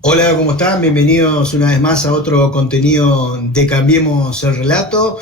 Hola, ¿cómo están? Bienvenidos una vez más a otro contenido de Cambiemos el Relato.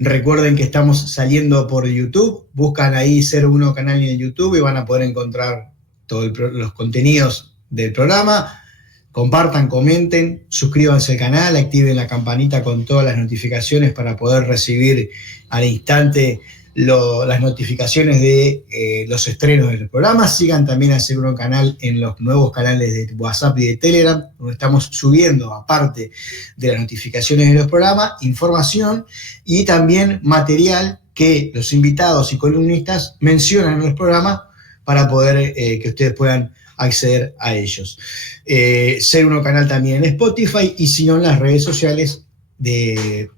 Recuerden que estamos saliendo por YouTube. Buscan ahí Ser Uno Canal en YouTube y van a poder encontrar todos los contenidos del programa. Compartan, comenten, suscríbanse al canal, activen la campanita con todas las notificaciones para poder recibir al instante las notificaciones de los estrenos del programa. Sigan también a Seguro Canal en los nuevos canales de WhatsApp y de Telegram, donde estamos subiendo, aparte de las notificaciones de los programas, información y también material que los invitados y columnistas mencionan en los programas para poder que ustedes puedan acceder a ellos. Ser Uno Canal también en Spotify y si no en las redes sociales de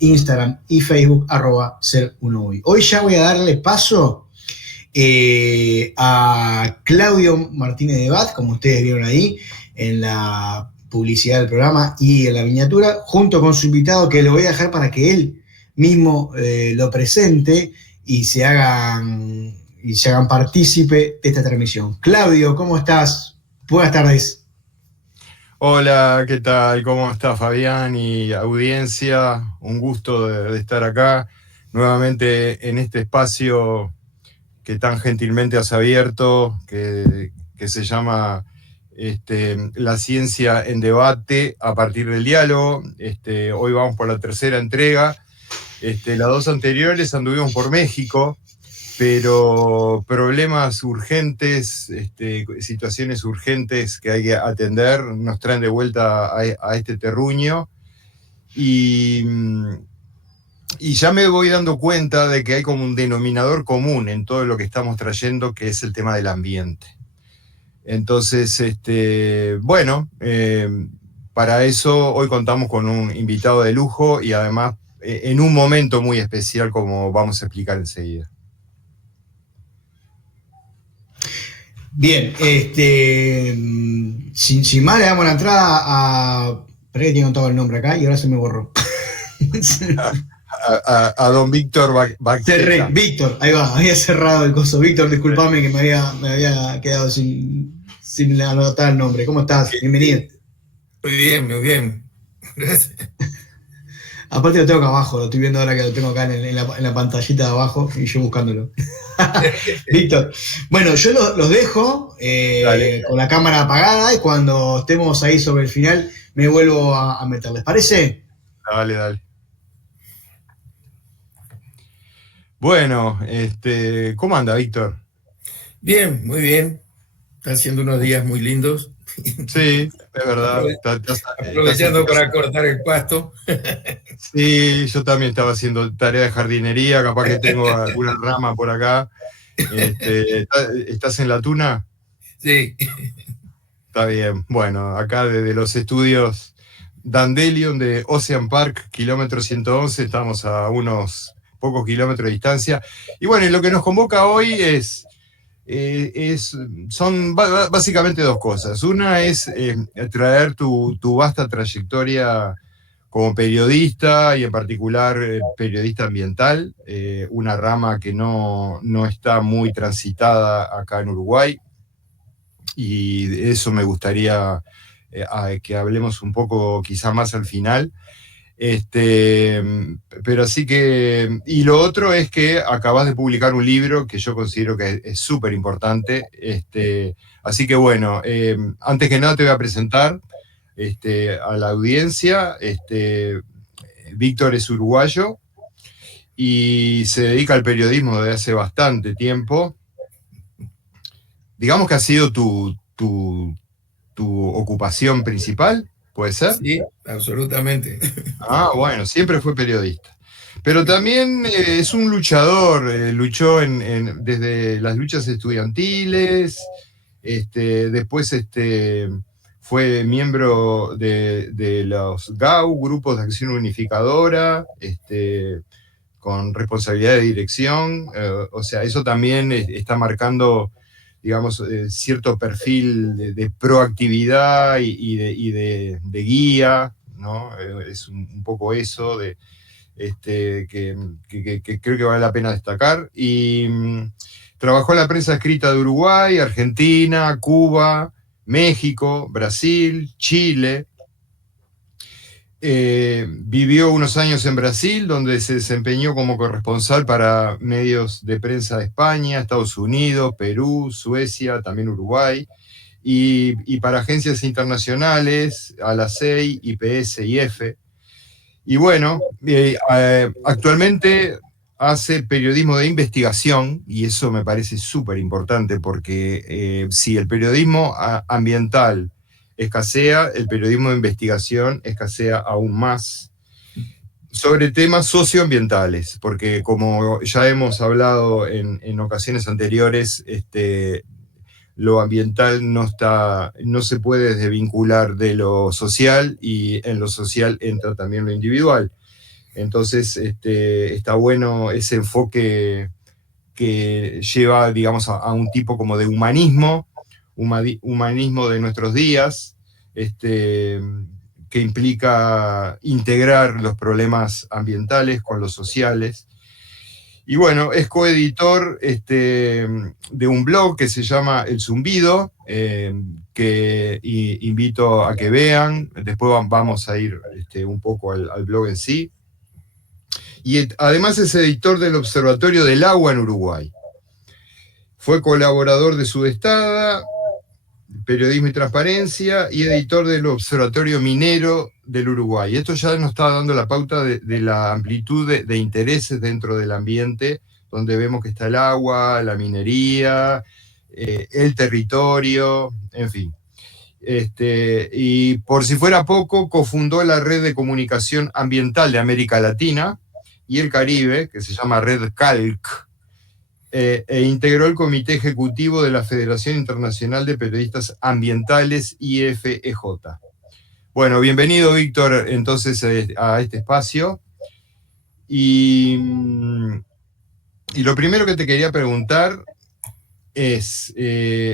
Instagram y Facebook, @ser1hoy. Hoy ya voy a darle paso a Claudio Martínez de Bat, como ustedes vieron ahí en la publicidad del programa y en la miniatura, junto con su invitado, que lo voy a dejar para que él mismo lo presente y se hagan partícipe de esta transmisión. Claudio, ¿cómo estás? Buenas tardes. Hola, ¿qué tal? ¿Cómo está Fabián y audiencia? Un gusto de estar acá nuevamente en este espacio que tan gentilmente has abierto, que se llama La Ciencia en Debate a partir del diálogo. Hoy vamos por la tercera entrega. Las dos anteriores anduvimos por México, pero problemas urgentes, situaciones urgentes que hay que atender, nos traen de vuelta a este terruño. Y ya me voy dando cuenta de que hay como un denominador común en todo lo que estamos trayendo, que es el tema del ambiente. Entonces, bueno, para eso hoy contamos con un invitado de lujo y además en un momento muy especial, como vamos a explicar enseguida. Bien, sin más le damos la entrada a... Espera que tengo todo el nombre acá y ahora se me borró. A don Víctor Cerré, Bacteca. Víctor, ahí va, había cerrado el coso. Víctor, disculpame que me había quedado sin anotar el nombre. ¿Cómo estás? Bienvenido. Muy bien, muy bien. Gracias. Aparte lo tengo acá abajo, lo estoy viendo ahora que lo tengo acá en la pantallita de abajo y yo buscándolo. Víctor, bueno, yo los dejo con la cámara apagada y cuando estemos ahí sobre el final me vuelvo a meter. ¿Les parece? Dale, dale. Bueno, ¿cómo anda, Víctor? Bien, muy bien. Está haciendo unos días muy lindos. Sí, es verdad. Aprovechando para cortar el pasto. Sí, yo también estaba haciendo tarea de jardinería, capaz que tengo alguna rama por acá. ¿Estás en la tuna? Sí. Está bien. Bueno, acá desde los estudios Dandelion de Ocean Park, kilómetro 111, estamos a unos pocos kilómetros de distancia. Y bueno, y lo que nos convoca hoy son básicamente dos cosas. Una es traer tu vasta trayectoria como periodista y en particular periodista ambiental, una rama que no está muy transitada acá en Uruguay, y de eso me gustaría que hablemos un poco quizá más al final. Pero así que, y lo otro es que acabas de publicar un libro que yo considero que es súper importante. Así que bueno, antes que nada te voy a presentar a la audiencia. Víctor es uruguayo y se dedica al periodismo desde hace bastante tiempo. Digamos que ha sido tu ocupación principal, ¿puede ser? Sí, absolutamente. Ah, bueno, siempre fue periodista. Pero también es un luchador, luchó desde las luchas estudiantiles, después fue miembro de los GAU, Grupos de Acción Unificadora, con responsabilidad de dirección. O sea, eso también está marcando, digamos, cierto perfil de proactividad y de guía, ¿no? Es un poco eso que creo que vale la pena destacar. Y trabajó en la prensa escrita de Uruguay, Argentina, Cuba, México, Brasil, Chile. Vivió unos años en Brasil, donde se desempeñó como corresponsal para medios de prensa de España, Estados Unidos, Perú, Suecia, también Uruguay, y para agencias internacionales, ALACEI, IPS y EFE. Y bueno, actualmente hace periodismo de investigación, y eso me parece súper importante, porque si el periodismo ambiental escasea, el periodismo de investigación escasea aún más, sobre temas socioambientales, porque como ya hemos hablado en ocasiones anteriores, lo ambiental no se puede desvincular de lo social, y en lo social entra también lo individual. Entonces, está bueno ese enfoque que lleva, digamos, a un tipo como de humanismo de nuestros días, que implica integrar los problemas ambientales con los sociales. Y bueno, es coeditor de un blog que se llama El Zumbido, que invito a que vean. Después vamos a ir un poco al blog en sí. Y además es editor del Observatorio del Agua en Uruguay. Fue colaborador de Sudestada, Periodismo y Transparencia, y editor del Observatorio Minero del Uruguay. Esto ya nos está dando la pauta de la amplitud de intereses dentro del ambiente, donde vemos que está el agua, la minería, el territorio, en fin. Y por si fuera poco, cofundó la Red de Comunicación Ambiental de América Latina y el Caribe, que se llama Red Calc, e integró el comité ejecutivo de la Federación Internacional de Periodistas Ambientales, IFEJ. Bueno, bienvenido, Víctor, entonces a este espacio. Y lo primero que te quería preguntar es,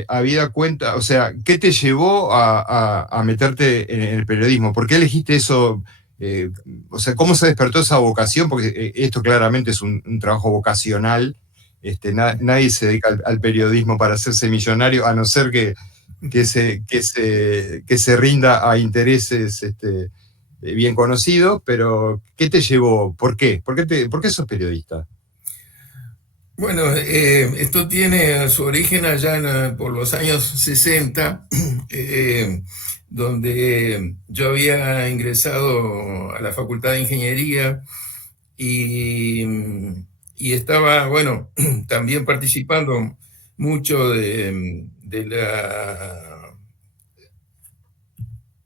habida cuenta, o sea, ¿qué te llevó a meterte en el periodismo? ¿Por qué elegiste eso? O sea, ¿cómo se despertó esa vocación? Porque esto claramente es un trabajo vocacional. Nadie se dedica al periodismo para hacerse millonario, a no ser que se rinda a intereses bien conocidos. Pero, ¿qué te llevó? ¿Por qué? ¿Por qué sos periodista? Bueno, esto tiene su origen allá por los años 60, donde yo había ingresado a la Facultad de Ingeniería y estaba, bueno, también participando mucho de la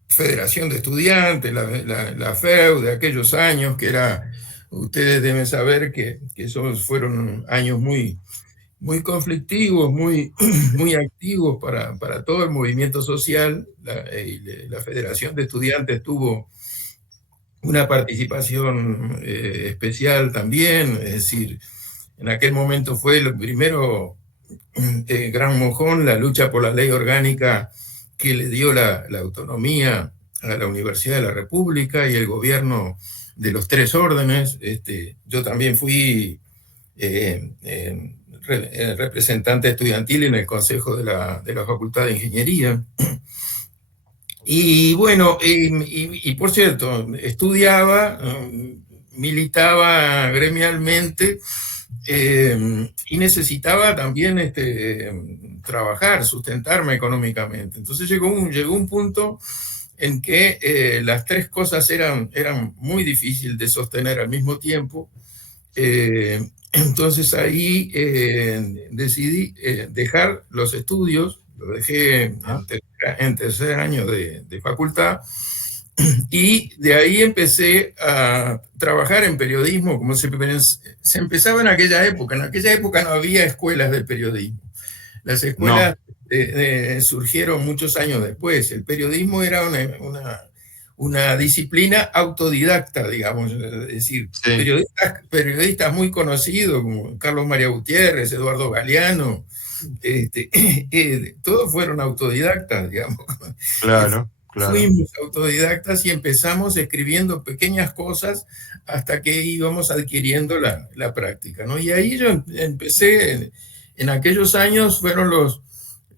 Federación de Estudiantes, la FEU de aquellos años, que era, ustedes deben saber que esos fueron años muy, muy conflictivos, muy, muy activos para todo el movimiento social. La Federación de Estudiantes tuvo una participación especial también, es decir, en aquel momento fue el primero gran mojón, la lucha por la ley orgánica que le dio la autonomía a la Universidad de la República y el gobierno de los tres órdenes. Yo también fui representante estudiantil en el Consejo de la Facultad de Ingeniería. Y bueno, y por cierto, estudiaba, militaba gremialmente, y necesitaba también trabajar, sustentarme económicamente. Entonces llegó un punto en que las tres cosas eran muy difíciles de sostener al mismo tiempo. Entonces ahí decidí dejar los estudios, lo dejé en tercer año de facultad, y de ahí empecé a trabajar en periodismo, como se empezaba en aquella época. En aquella época no había escuelas de periodismo. Las escuelas surgieron muchos años después. El periodismo era una disciplina autodidacta, digamos. Es decir, sí, periodistas muy conocidos como Carlos María Gutiérrez, Eduardo Galeano, todos fueron autodidactas, digamos. Claro. Fuimos autodidactas y empezamos escribiendo pequeñas cosas hasta que íbamos adquiriendo la práctica, ¿no? Y ahí yo empecé, en aquellos años fueron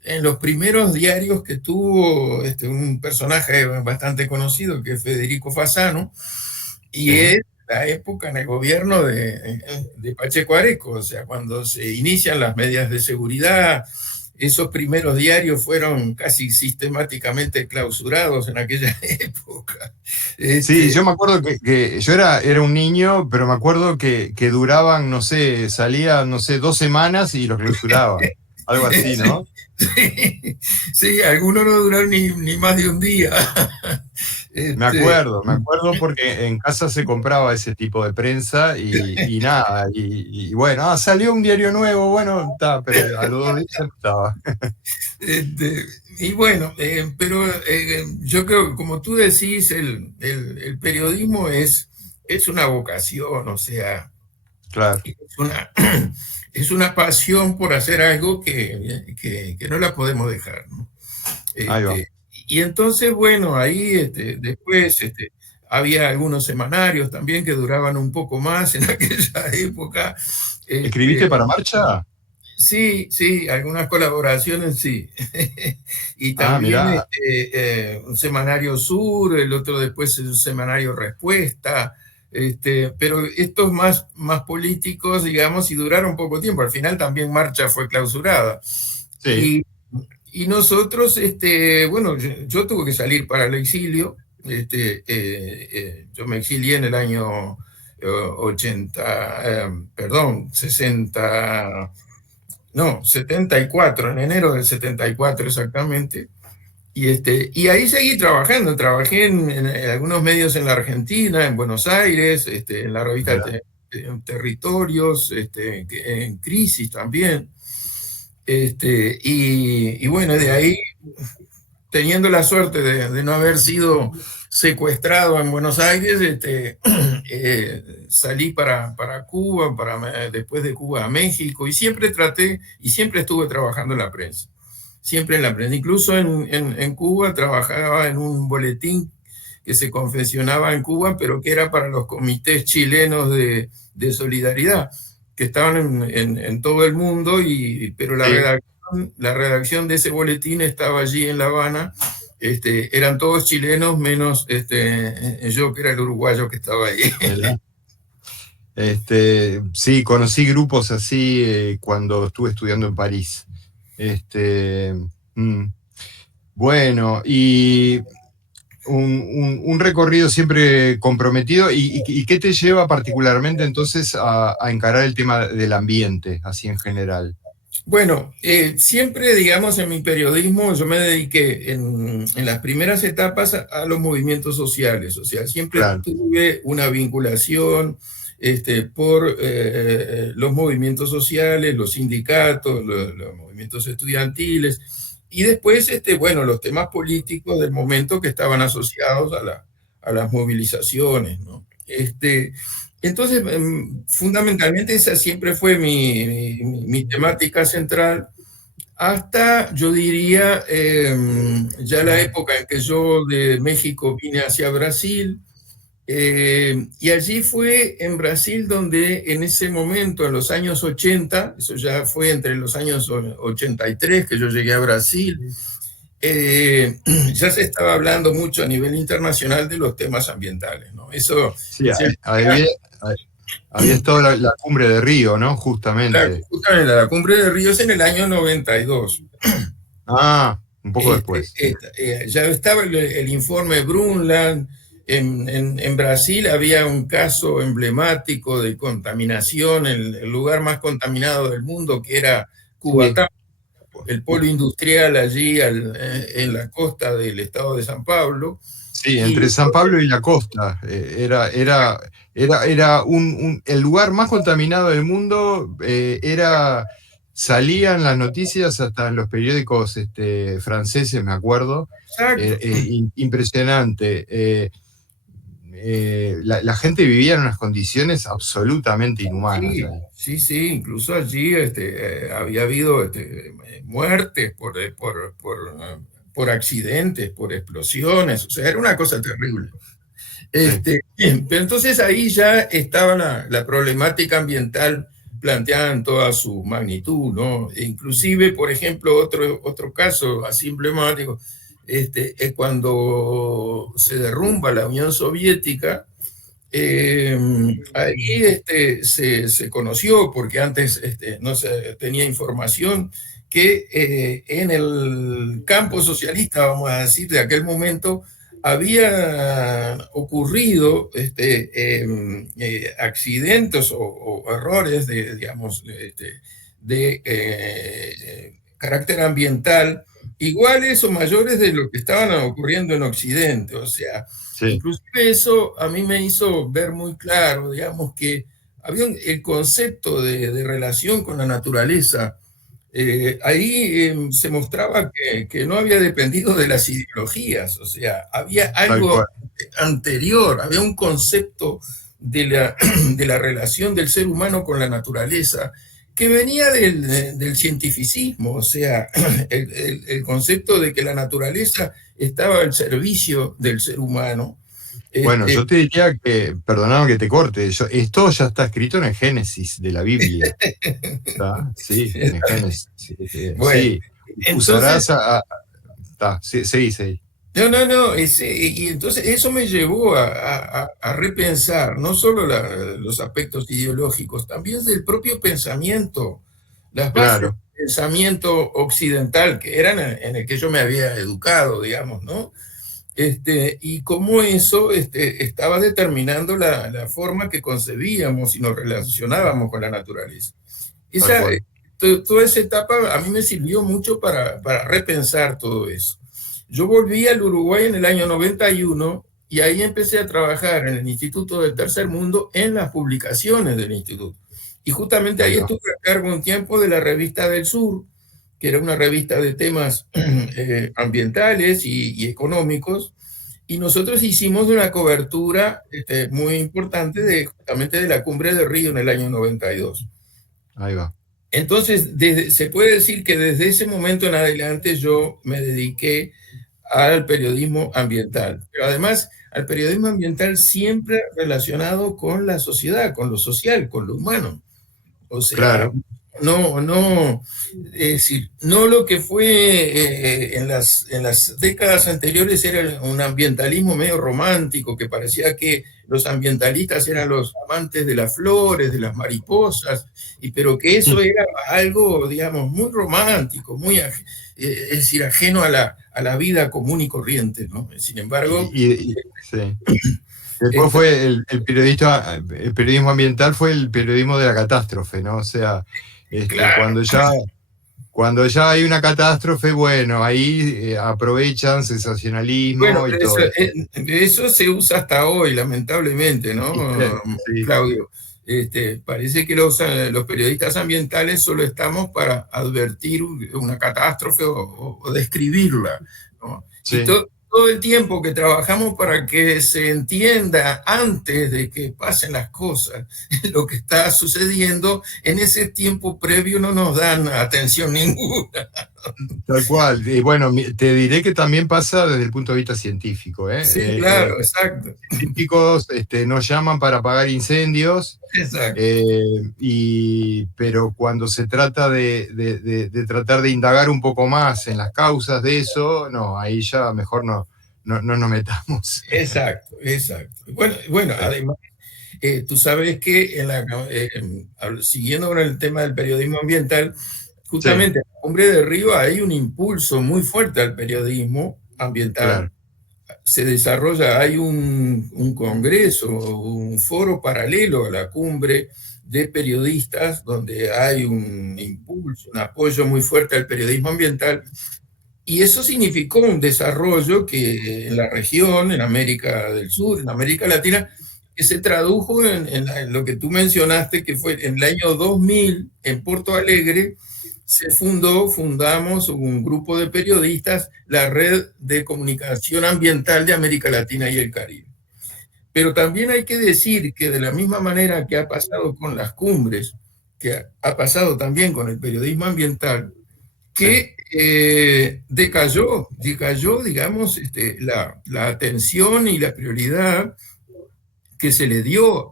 en los primeros diarios que tuvo un personaje bastante conocido, que es Federico Fasano, y es la época en el gobierno de Pacheco Areco, o sea, cuando se inician las medidas de seguridad. Esos primeros diarios fueron casi sistemáticamente clausurados en aquella época. Sí, yo me acuerdo que yo era un niño, pero me acuerdo que duraban, no sé, salían, no sé, 2 semanas y los clausuraban. Algo así, ¿no? Sí, sí, algunos no duraron ni más de un día. Me acuerdo porque en casa se compraba ese tipo de prensa y nada, y bueno, salió un diario nuevo, bueno, está, pero a los 2 días no estaba. Y bueno, pero yo creo que como tú decís, el periodismo es una vocación, o sea, Claro. es una pasión por hacer algo que no la podemos dejar, ¿no? Ahí va. Y entonces, bueno, ahí después había algunos semanarios también que duraban un poco más en aquella época. ¿Escribiste para Marcha? Sí, sí, algunas colaboraciones sí. Y también Mirá. un semanario Sur, el otro después es un semanario Respuesta, pero estos más políticos, digamos, y duraron poco tiempo. Al final también Marcha fue clausurada. Sí. Y nosotros, bueno, yo tuve que salir para el exilio. Yo me exilié en el año 74, en enero del 74 exactamente. Y ahí seguí trabajando. Trabajé en algunos medios en la Argentina, en Buenos Aires, en la revista Territorios, en Crisis también. Y bueno, de ahí, teniendo la suerte de no haber sido secuestrado en Buenos Aires, salí para Cuba, después de Cuba a México, y siempre estuve trabajando en la prensa, siempre en la prensa. Incluso en Cuba trabajaba en un boletín que se confeccionaba en Cuba, pero que era para los comités chilenos de solidaridad, que estaban en todo el mundo, pero la redacción de ese boletín estaba allí en La Habana. Eran todos chilenos, menos yo, que era el uruguayo que estaba ahí. Sí, conocí grupos así cuando estuve estudiando en París. Bueno, y un recorrido siempre comprometido. ¿Y qué te lleva particularmente entonces a encarar el tema del ambiente, así en general? Bueno, siempre, digamos, en mi periodismo yo me dediqué en las primeras etapas a los movimientos sociales, o sea, siempre tuve una vinculación por los movimientos sociales, los sindicatos, los movimientos estudiantiles, y después, bueno, los temas políticos del momento que estaban asociados a las movilizaciones, ¿no? Entonces, fundamentalmente esa siempre fue mi temática central, hasta, yo diría, ya la época en que yo de México vine hacia Brasil, y allí fue en Brasil donde en ese momento, en los años 80, eso ya fue entre los años 83 que yo llegué a Brasil, ya se estaba hablando mucho a nivel internacional de los temas ambientales, ¿no? Eso sí, había estado la cumbre de Río, ¿no? Justamente. Justamente la cumbre de Río es en el año 92. Un poco después. Ya estaba el informe Brundtland. En Brasil había un caso emblemático de contaminación, el lugar más contaminado del mundo, que era Cubatão, el polo industrial allí en la costa del estado de San Pablo. Sí, entre San Pablo y la costa. Era el lugar más contaminado del mundo. Salían las noticias hasta en los periódicos franceses, me acuerdo. Impresionante. La gente vivía en unas condiciones absolutamente inhumanas. Sí, incluso allí había habido muertes por accidentes, por explosiones, o sea, era una cosa terrible. Pero entonces ahí ya estaba la problemática ambiental planteaban toda su magnitud, ¿no? E inclusive, por ejemplo, otro caso así emblemático, es cuando se derrumba la Unión Soviética. Ahí se conoció, porque antes no se tenía información, que en el campo socialista, vamos a decir, de aquel momento, había ocurrido accidentes o errores de, digamos, carácter ambiental iguales o mayores de lo que estaban ocurriendo en Occidente. O sea, Sí, inclusive eso a mí me hizo ver muy claro, digamos, que había el concepto de relación con la naturaleza. Ahí se mostraba que no había dependido de las ideologías, o sea, había tal algo cual. anterior, había un concepto de la relación del ser humano con la naturaleza que venía del cientificismo, o sea, el concepto de que la naturaleza estaba al servicio del ser humano. Bueno, Este, yo te diría que, perdóname que te corte, esto ya está escrito en el Génesis de la Biblia. ¿Está? Sí, en el Génesis. Sí, bueno, sí. entonces, Usarás sí, seguí, seguí. no, y entonces eso me llevó a repensar no solo los aspectos ideológicos, también del propio pensamiento, las bases del Claro, pensamiento occidental, que eran en el que yo me había educado, digamos, ¿no? Y cómo eso estaba determinando la forma que concebíamos y nos relacionábamos con la naturaleza. tal Esa, cual. toda esa etapa a mí me sirvió mucho para repensar todo eso. Yo volví al Uruguay en el año 91 y ahí empecé a trabajar en el Instituto del Tercer Mundo en las publicaciones del instituto. Y justamente Ahí ahí va. estuve a cargo un tiempo de la revista del Sur, que era una revista de temas ambientales y económicos, y nosotros hicimos una cobertura muy importante justamente de la Cumbre de Río en el año 92. Ahí va. Entonces, se puede decir que desde ese momento en adelante yo me dediqué al periodismo ambiental, pero además al periodismo ambiental siempre relacionado con la sociedad, con lo social, con lo humano. O sea, Claro. no, es decir, no lo que fue en las décadas anteriores era un ambientalismo medio romántico, que parecía que los ambientalistas eran los amantes de las flores, de las mariposas, pero que eso era algo, digamos, muy romántico, es decir, ajeno a la vida común y corriente, ¿no? Sin embargo, Sí. Después esto, fue el periodismo ambiental fue el periodismo de la catástrofe, ¿no? O sea, claro. cuando ya hay una catástrofe, bueno, ahí aprovechan Bueno, sensacionalismo y pero todo eso. eso se usa hasta hoy, lamentablemente, ¿no, Sí, Claudio? Parece que los periodistas ambientales solo estamos para advertir una catástrofe o describirla, ¿no? Y sí. todo el tiempo que trabajamos para que se entienda antes de que pasen las cosas lo que está sucediendo, en ese tiempo previo no nos dan atención ninguna. Tal cual. Y bueno, te diré que también pasa desde el punto de vista científico, ¿eh? Sí, claro, exacto, Científicos nos llaman para apagar incendios, exacto. pero cuando se trata de tratar de indagar un poco más en las causas de eso, no, ahí ya mejor no nos metamos. Exacto, exacto. Bueno, además, tú sabes que siguiendo con el tema del periodismo ambiental, Sí, justamente en la Cumbre de Río hay un impulso muy fuerte al periodismo ambiental. claro, Se desarrolla, hay un congreso, un foro paralelo a la cumbre de periodistas, donde hay un impulso, un apoyo muy fuerte al periodismo ambiental. Y eso significó un desarrollo que en la región, en América del Sur, en América Latina, que se tradujo en lo que tú mencionaste, que fue en el año 2000, en Porto Alegre, fundamos un grupo de periodistas, la Red de Comunicación Ambiental de América Latina y el Caribe. Pero también hay que decir que de la misma manera que ha pasado con las cumbres, que ha pasado también con el periodismo ambiental, sí, que decayó, digamos, la atención y la prioridad que se le dio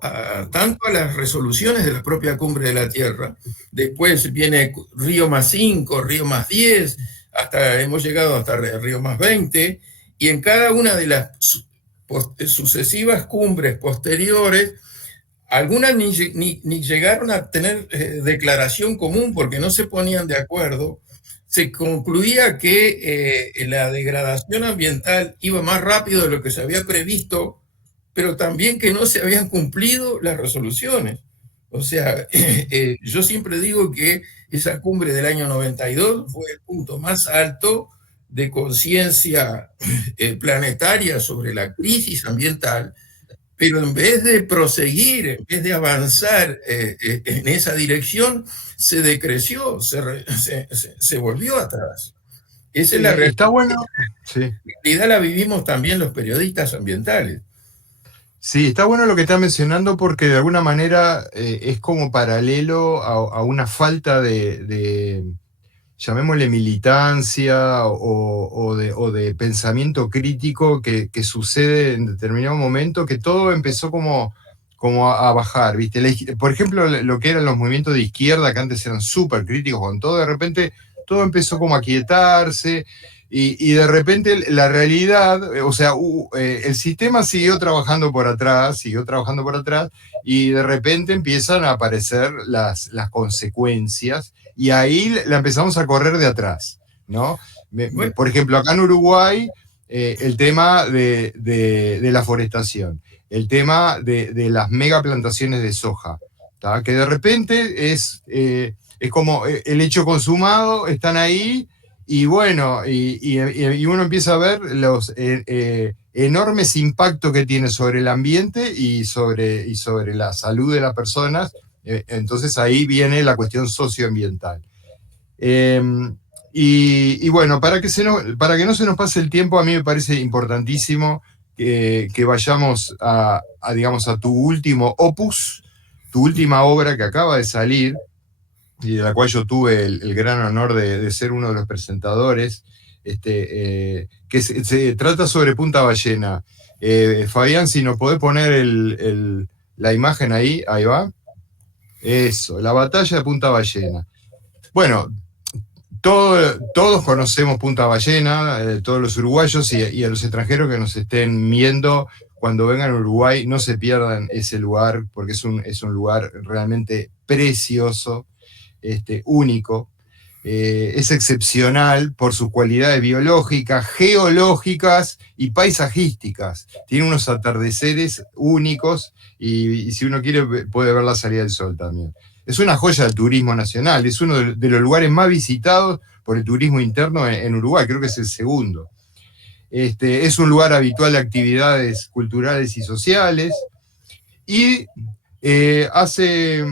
tanto a las resoluciones de la propia Cumbre de la Tierra, después viene Río más 5, Río más 10, hasta hemos llegado hasta Río más 20, y en cada una de las sucesivas cumbres posteriores, algunas ni llegaron a tener declaración común porque no se ponían de acuerdo. Se concluía que la degradación ambiental iba más rápido de lo que se había previsto, pero también que no se habían cumplido las resoluciones. O sea, yo siempre digo que esa cumbre del año 92 fue el punto más alto de conciencia planetaria sobre la crisis ambiental, pero en vez de proseguir, en vez de avanzar en esa dirección, se decreció, se volvió atrás. Esa es la realidad. Está bueno. Sí. La realidad la vivimos también los periodistas ambientales. Sí, está bueno lo que está mencionando porque de alguna manera es como paralelo a una falta de llamémosle militancia o de pensamiento crítico que sucede en determinado momento, que todo empezó como a bajar, ¿viste? Por ejemplo, lo que eran los movimientos de izquierda, que antes eran súper críticos con todo, de repente todo empezó como a quietarse, y de repente la realidad, o sea, el sistema siguió trabajando por atrás, y de repente empiezan a aparecer las consecuencias, y ahí la empezamos a correr de atrás, ¿no? Por ejemplo, acá en Uruguay, el tema de la forestación, el tema de las megaplantaciones de soja, ¿tá? Que de repente es como el hecho consumado, están ahí, y bueno, y uno empieza a ver los enormes impactos que tiene sobre el ambiente y sobre la salud de las personas. Entonces ahí viene la cuestión socioambiental. Y bueno, para que no se nos pase el tiempo, a mí me parece importantísimo que vayamos digamos, a tu último opus, tu última obra que acaba de salir, y de la cual yo tuve el gran honor de ser uno de los presentadores, que se trata sobre Punta Ballena. Fabián, si nos podés poner la imagen ahí va. Eso, la batalla de Punta Ballena. Bueno, todos conocemos Punta Ballena, todos los uruguayos y a los extranjeros que nos estén viendo, cuando vengan a Uruguay, no se pierdan ese lugar, porque es un lugar realmente precioso, único. Es excepcional por sus cualidades biológicas, geológicas y paisajísticas. Tiene unos atardeceres únicos y si uno quiere puede ver la salida del sol también. Es una joya del turismo nacional, es uno de los lugares más visitados por el turismo interno en Uruguay, creo que es el segundo. Es un lugar habitual de actividades culturales y sociales, y hace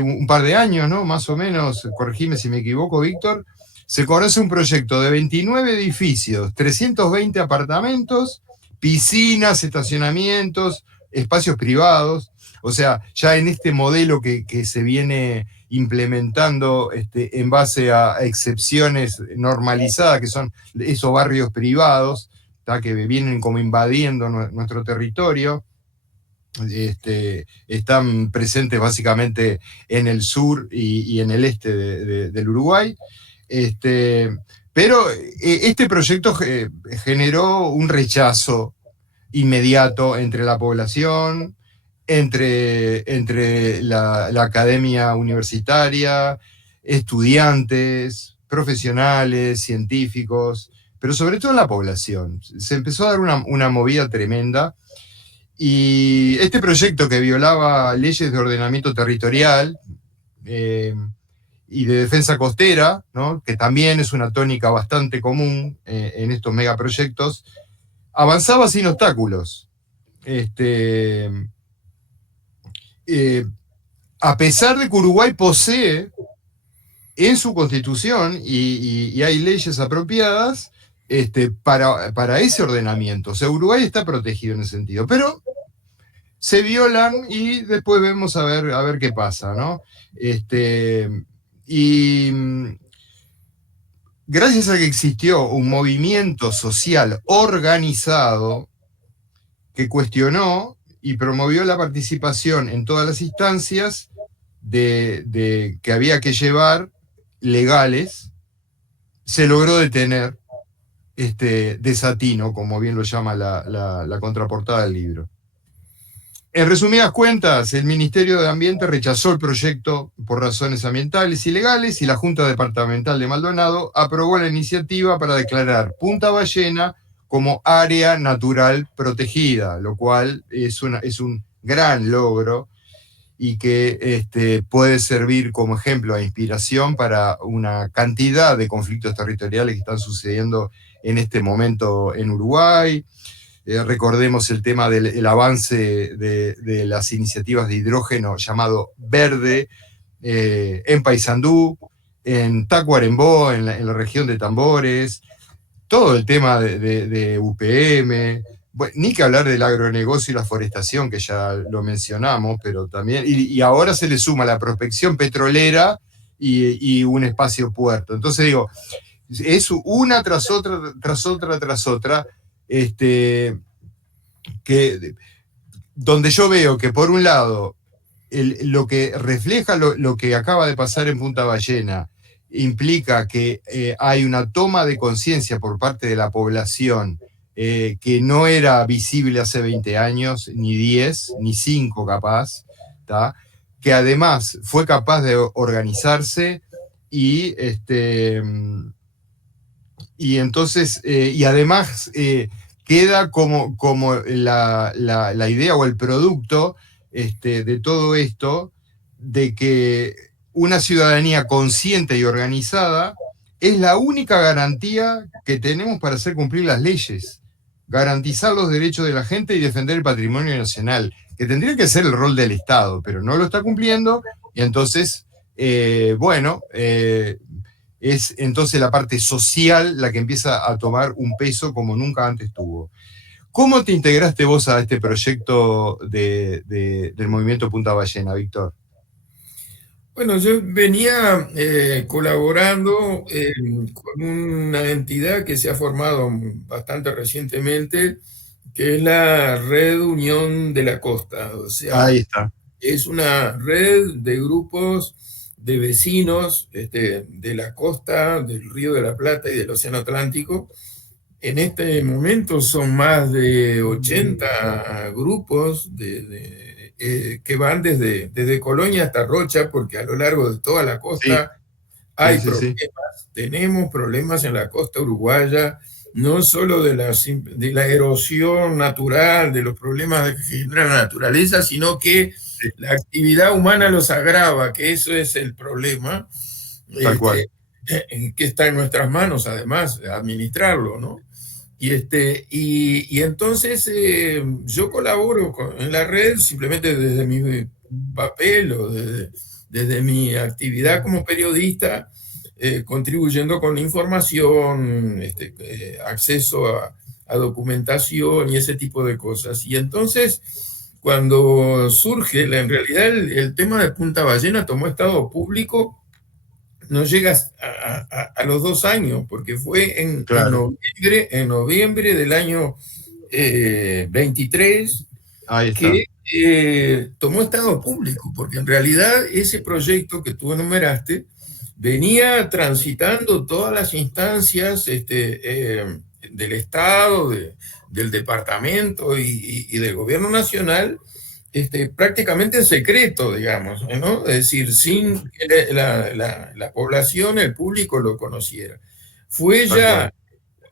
un par de años, ¿no? Más o menos, corregime si me equivoco, Víctor, se conoce un proyecto de 29 edificios, 320 apartamentos, piscinas, estacionamientos, espacios privados. O sea, ya en este modelo que se viene implementando en base a excepciones normalizadas, que son esos barrios privados, ¿tá? Que vienen como invadiendo nuestro territorio. Están presentes básicamente en el sur y en el este del Uruguay. Pero este proyecto generó un rechazo inmediato entre la población, entre la academia universitaria, estudiantes, profesionales, científicos, pero sobre todo en la población. Se empezó a dar una movida tremenda. Y este proyecto, que violaba leyes de ordenamiento territorial y de defensa costera, ¿no? Que también es una tónica bastante común en estos megaproyectos, avanzaba sin obstáculos. A pesar de que Uruguay posee en su constitución, y hay leyes apropiadas para ese ordenamiento. O sea, Uruguay está protegido en ese sentido, pero se violan y después vemos a ver qué pasa, ¿no? Y gracias a que existió un movimiento social organizado que cuestionó y promovió la participación en todas las instancias que había que llevar legales. Se logró detener desatino, como bien lo llama la contraportada del libro. En resumidas cuentas, el Ministerio de Ambiente rechazó el proyecto por razones ambientales y legales, y la Junta Departamental de Maldonado aprobó la iniciativa para declarar Punta Ballena como área natural protegida, lo cual es un gran logro y que puede servir como ejemplo e inspiración para una cantidad de conflictos territoriales que están sucediendo en este momento en Uruguay. Recordemos el tema del avance de las iniciativas de hidrógeno llamado Verde en Paysandú, en Tacuarembó, en la región de Tambores, todo el tema de UPM, bueno, ni que hablar del agronegocio y la forestación, que ya lo mencionamos, pero también, y ahora se le suma la prospección petrolera y un espacio puerto. Entonces digo, es una tras otra, donde yo veo que por un lado lo que refleja lo que acaba de pasar en Punta Ballena implica que hay una toma de conciencia por parte de la población que no era visible hace 20 años, ni 10, ni 5 capaz, ¿tá? Que además fue capaz de organizarse y entonces, y además queda como la idea o el producto de todo esto, de que una ciudadanía consciente y organizada es la única garantía que tenemos para hacer cumplir las leyes, garantizar los derechos de la gente y defender el patrimonio nacional, que tendría que ser el rol del Estado, pero no lo está cumpliendo, y entonces, es entonces la parte social la que empieza a tomar un peso como nunca antes tuvo. ¿Cómo te integraste vos a este proyecto del movimiento Punta Ballena, Víctor? Bueno, yo venía colaborando con una entidad que se ha formado bastante recientemente, que es la Red Unión de la Costa. O sea, ahí está. Es una red de grupos de vecinos de la costa, del Río de la Plata y del Océano Atlántico. En este momento son más de 80 grupos que van desde Colonia hasta Rocha, porque a lo largo de toda la costa hay problemas. Tenemos problemas en la costa uruguaya, no solo de la erosión natural, de los problemas que genera la naturaleza, sino que la actividad humana los agrava, que eso es el problema, que está en nuestras manos, además, administrarlo, ¿no? Y entonces yo colaboro en la red simplemente desde mi papel o desde mi actividad como periodista, contribuyendo con información, acceso a documentación y ese tipo de cosas. Y entonces, cuando surge, en realidad el tema de Punta Ballena tomó estado público, no llega a los 2 años, porque fue en noviembre del año 23 que tomó estado público, porque en realidad ese proyecto que tú enumeraste venía transitando todas las instancias del Estado, del departamento y del gobierno nacional, prácticamente en secreto, digamos, ¿no? Es decir, sin que la población, el público lo conociera. Fue ya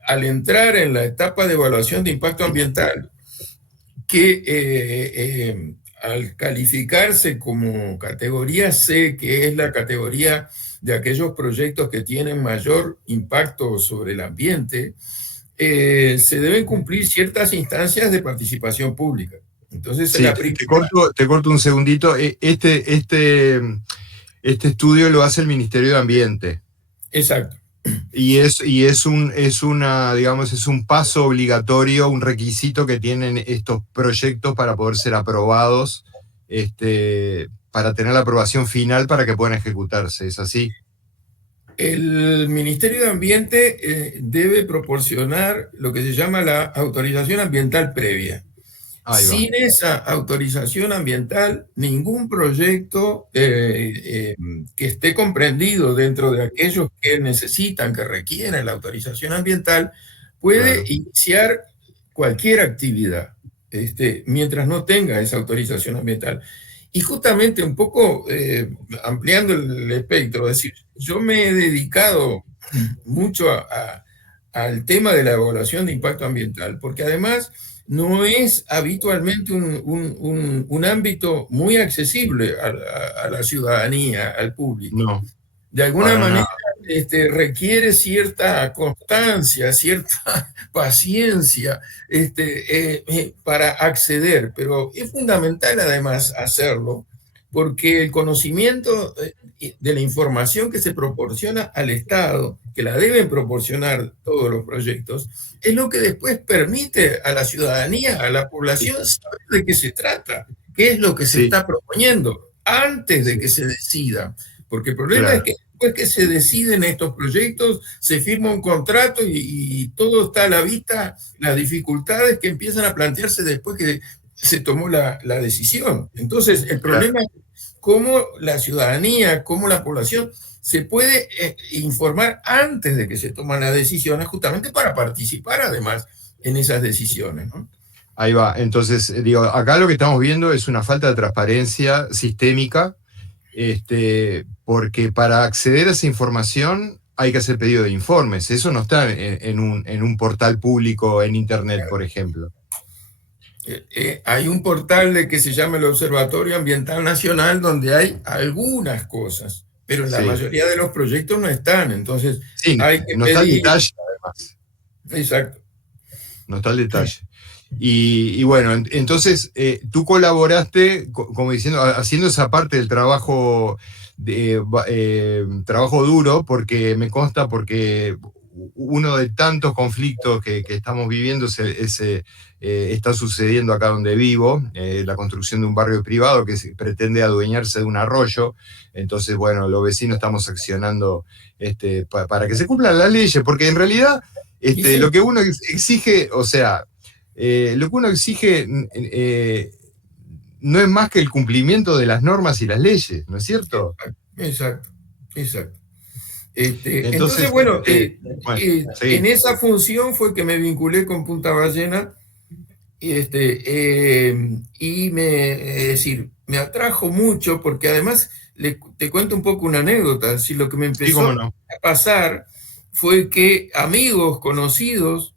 al entrar en la etapa de evaluación de impacto ambiental que al calificarse como categoría C, que es la categoría de aquellos proyectos que tienen mayor impacto sobre el ambiente, se deben cumplir ciertas instancias de participación pública. Entonces, sí, te corto un segundito. Este estudio lo hace el Ministerio de Ambiente. Exacto. Y es un paso obligatorio, un requisito que tienen estos proyectos para poder ser aprobados, para tener la aprobación final para que puedan ejecutarse. ¿Es así? El Ministerio de Ambiente debe proporcionar lo que se llama la autorización ambiental previa. Ahí va. Sin esa autorización ambiental, ningún proyecto que esté comprendido dentro de aquellos que necesitan, que requieren la autorización ambiental, puede Claro. iniciar cualquier actividad, mientras no tenga esa autorización ambiental. Y justamente un poco ampliando el espectro, es decir, yo me he dedicado mucho al tema de la evaluación de impacto ambiental, porque además no es habitualmente un ámbito muy accesible a la ciudadanía, al público. No, De alguna para manera nada. requiere cierta constancia, cierta paciencia para acceder, pero es fundamental además hacerlo porque el conocimiento de la información que se proporciona al Estado, que la deben proporcionar todos los proyectos, es lo que después permite a la ciudadanía, a la Sí, población, saber de qué se trata, qué es lo que se sí, está proponiendo antes de sí, que se decida. Porque el problema es claro. que después que se deciden estos proyectos, se firma un contrato y todo está a la vista, las dificultades que empiezan a plantearse después que se tomó la decisión. Entonces, el Claro. problema es cómo la ciudadanía, cómo la población se puede informar antes de que se toman las decisiones, justamente para participar además en esas decisiones, ¿no? Ahí va. Entonces, digo, acá lo que estamos viendo es una falta de transparencia sistémica, porque para acceder a esa información hay que hacer pedido de informes. Eso no está en un portal público en Internet, por ejemplo. Hay un portal que se llama el Observatorio Ambiental Nacional donde hay algunas cosas, pero en la Sí, mayoría de los proyectos no están, entonces sí, hay que no está el pedir. detalle, además. Exacto. No está el detalle. Y bueno, entonces tú colaboraste, como diciendo, haciendo esa parte del trabajo, trabajo duro, porque me consta, porque uno de tantos conflictos que estamos viviendo está sucediendo acá donde vivo, la construcción de un barrio privado que pretende adueñarse de un arroyo. Entonces, bueno, los vecinos estamos accionando para que se cumplan las leyes, porque en realidad Sí, lo que uno exige, o sea, lo que uno exige no es más que el cumplimiento de las normas y las leyes, ¿no es cierto? exacto, exacto. Entonces, Entonces, bueno, bueno, en sí, esa función fue que me vinculé con Punta Ballena y es decir, me atrajo mucho porque además te cuento un poco una anécdota. Si lo que me sí, cómo empezó no. a pasar fue que amigos, conocidos,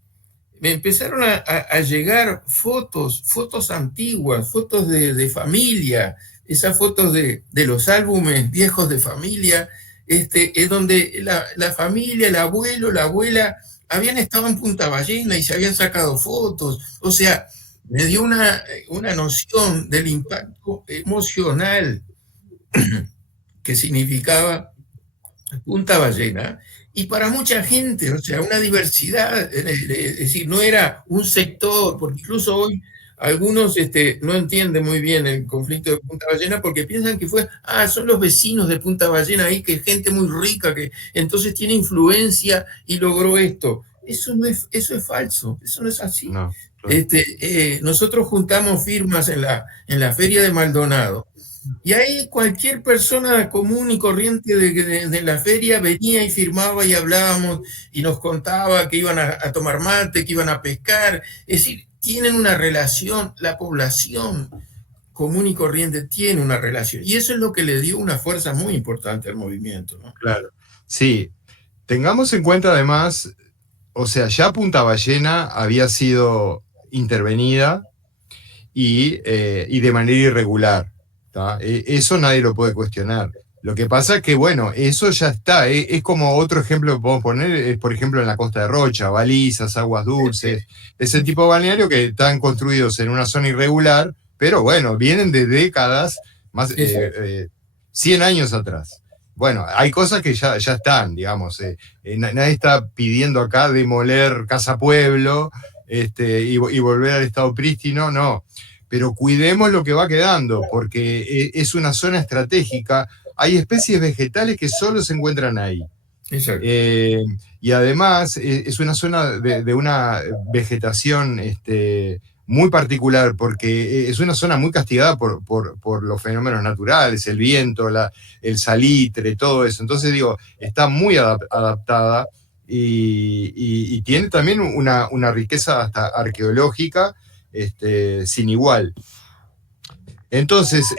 me empezaron a llegar fotos antiguas, fotos de familia, esas fotos de los álbumes viejos de familia, es donde la familia, el abuelo, la abuela, habían estado en Punta Ballena y se habían sacado fotos. O sea, me dio una noción del impacto emocional que significaba Punta Ballena, y para mucha gente, o sea, una diversidad, es decir, no era un sector, porque incluso hoy algunos no entienden muy bien el conflicto de Punta Ballena porque piensan que son los vecinos de Punta Ballena ahí, que es gente muy rica, que entonces tiene influencia y logró esto. Eso es falso, eso no es así. No, claro. Nosotros juntamos firmas en la Feria de Maldonado y ahí cualquier persona común y corriente de la feria venía y firmaba y hablábamos y nos contaba que iban a tomar mate, que iban a pescar. Es decir, tienen una relación, la población común y corriente tiene una relación. Y eso es lo que le dio una fuerza muy importante al movimiento, ¿no? Claro. Sí, tengamos en cuenta además, o sea, ya Punta Ballena había sido intervenida y de manera irregular. Eso nadie lo puede cuestionar. Lo que pasa es que, bueno, eso ya está. Es como otro ejemplo que podemos poner, es por ejemplo en la Costa de Rocha, balizas, aguas dulces, ese tipo de balneario que están construidos en una zona irregular, pero bueno, vienen de décadas, más 100 años atrás. Bueno, hay cosas que ya están, digamos. Nadie está pidiendo acá demoler Casa Pueblo y volver al estado prístino, no. Pero cuidemos lo que va quedando, porque es una zona estratégica. Hay especies vegetales que solo se encuentran ahí. Exacto. Y además es una zona de una vegetación muy particular, porque es una zona muy castigada por los fenómenos naturales, el viento, el salitre, todo eso. Entonces digo, está muy adaptada y tiene también una riqueza hasta arqueológica sin igual. Entonces,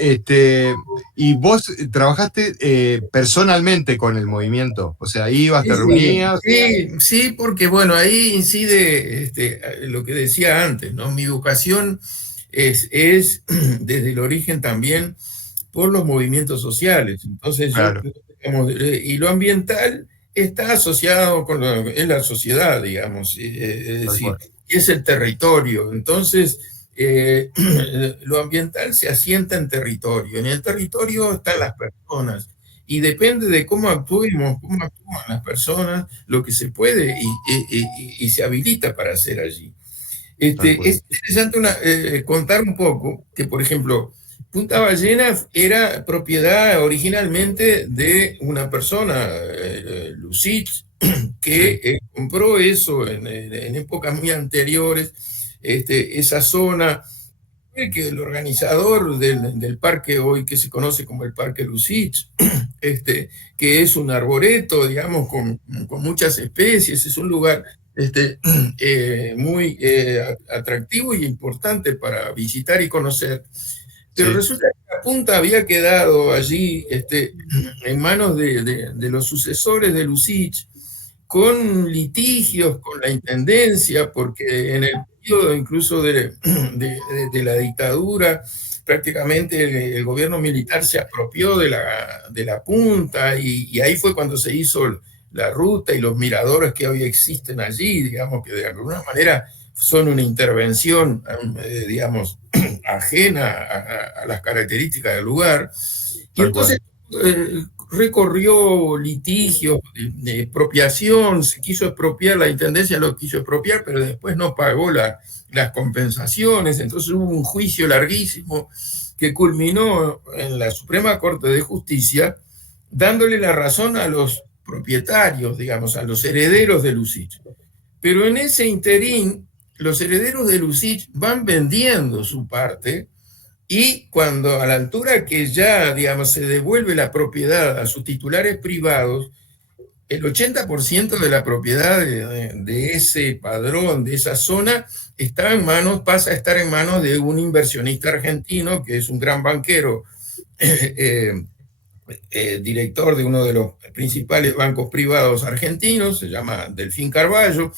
y vos trabajaste personalmente con el movimiento, o sea, ibas, te reunías. Sí, porque bueno, ahí incide lo que decía antes, ¿no? Mi vocación es desde el origen también por los movimientos sociales. Entonces Claro. digamos, y lo ambiental está asociado con es la sociedad, digamos, es decir, es el territorio. Entonces, lo ambiental se asienta en territorio. En el territorio están las personas. Y depende de cómo actuemos, cómo actúan las personas, lo que se puede y se habilita para hacer allí. Es interesante contar un poco que, por ejemplo, Punta Ballenas era propiedad originalmente de una persona, Lucich, que compró eso en épocas muy anteriores, esa zona, que el organizador del parque hoy que se conoce como el Parque Lucich, que es un arboreto, digamos, con muchas especies, es un lugar muy atractivo y importante para visitar y conocer. Pero resulta que la punta había quedado allí en manos de los sucesores de Lucich, con litigios con la intendencia, porque en el periodo incluso de la dictadura, prácticamente el gobierno militar se apropió de la punta y ahí fue cuando se hizo la ruta y los miradores que hoy existen allí, digamos que de alguna manera son una intervención, digamos, ajena a las características del lugar. Y entonces recorrió litigios de expropiación, se quiso expropiar, la intendencia lo quiso expropiar, pero después no pagó las compensaciones, entonces hubo un juicio larguísimo que culminó en la Suprema Corte de Justicia dándole la razón a los propietarios, digamos, a los herederos de Lucich. Pero en ese interín, los herederos de Lucich van vendiendo su parte y cuando a la altura que ya, digamos, se devuelve la propiedad a sus titulares privados, el 80% de la propiedad de ese padrón, de esa zona, pasa a estar en manos de un inversionista argentino, que es un gran banquero, director de uno de los principales bancos privados argentinos, se llama Delfín Carballo,